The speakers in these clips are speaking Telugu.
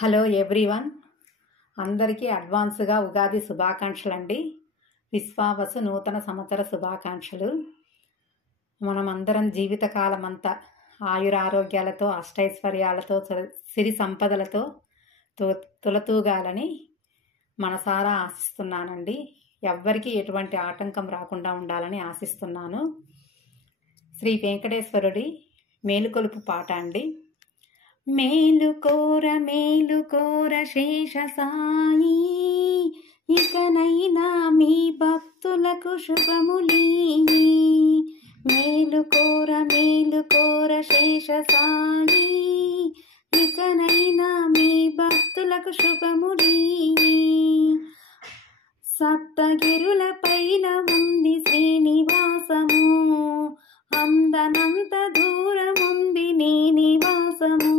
హలో ఎవ్రీవన్, అందరికీ అడ్వాన్స్గా ఉగాది శుభాకాంక్షలు అండి. విశ్వావసు నూతన సంవత్సర శుభాకాంక్షలు. మనమందరం జీవితకాలం అంతా ఆయురారోగ్యాలతో, అష్టైశ్వర్యాలతో, సిరి సంపదలతో తులతూగాలని మనసారా ఆశిస్తున్నానండి. ఎవ్వరికీ ఎటువంటి ఆటంకం రాకుండా ఉండాలని ఆశిస్తున్నాను. శ్రీ వెంకటేశ్వరుడి మేలుకొలుపు పాట అండి. మేలుకోర శేష సాయి, ఇకనైనా మీ భక్తులకు శుభములీ. మేలుకోర శేష సాయి, ఇకనైనా మీ భక్తులకు శుభములీ. సప్తగిరుల పైన ఉంది శ్రీనివాసము, అందనంత దూరముంది నీ నివాసము.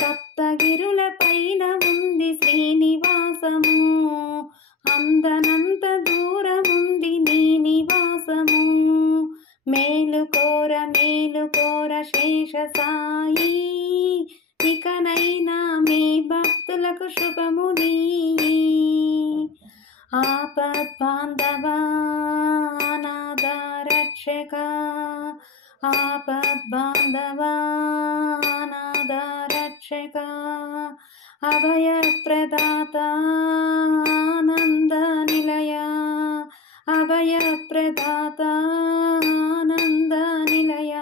సప్తగిరుల పైన ఉంది శ్రీనివాసము, అందనంత దూరముంది నీ నివాసము. మేలుకోర శేష సాయి, ఇకనైనా మీ భక్తులకు శుభములీ. ఆపద్బాంధవా అనాథ రక్షక, ఆపద్బాంధవా అనాథ రక్షక, అభయప్రదాత ఆనంద నిలయ, అభయప్రదాత ఆనంద నిలయ.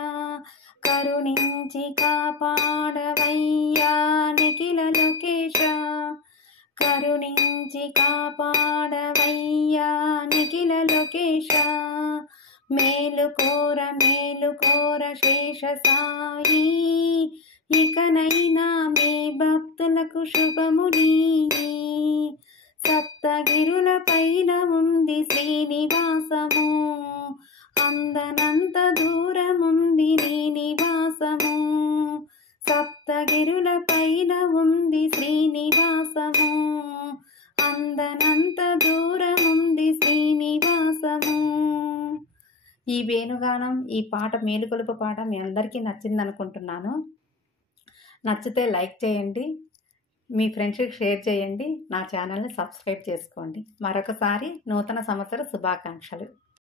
కరుణించి కాపాడవయ్యా నిఖిల లోకేశ, కరుణించి కాపాడవయ్యా నిఖిల లోకేశ. మేలుకోర శేష సాయి, ఇకనైనా మీ భక్తులకు శుభములీ. సప్తగిరుల పైన ఉంది శ్రీనివాసము, అందనంత దూరముంది నీ నివాసము. సప్తగిరుల పైన ఉంది శ్రీనివాసము, అందనంత దూరముంది శ్రీనివాసము. ఈ వేణుగానం, ఈ పాట, మేలుకొలుపు పాట మీ అందరికీ నచ్చింది అనుకుంటున్నాను. నచ్చితే లైక్ చేయండి, మీ ఫ్రెండ్స్కి షేర్ చేయండి, నా ఛానల్ని సబ్స్క్రైబ్ చేసుకోండి. మరొకసారి నూతన సంవత్సర శుభాకాంక్షలు.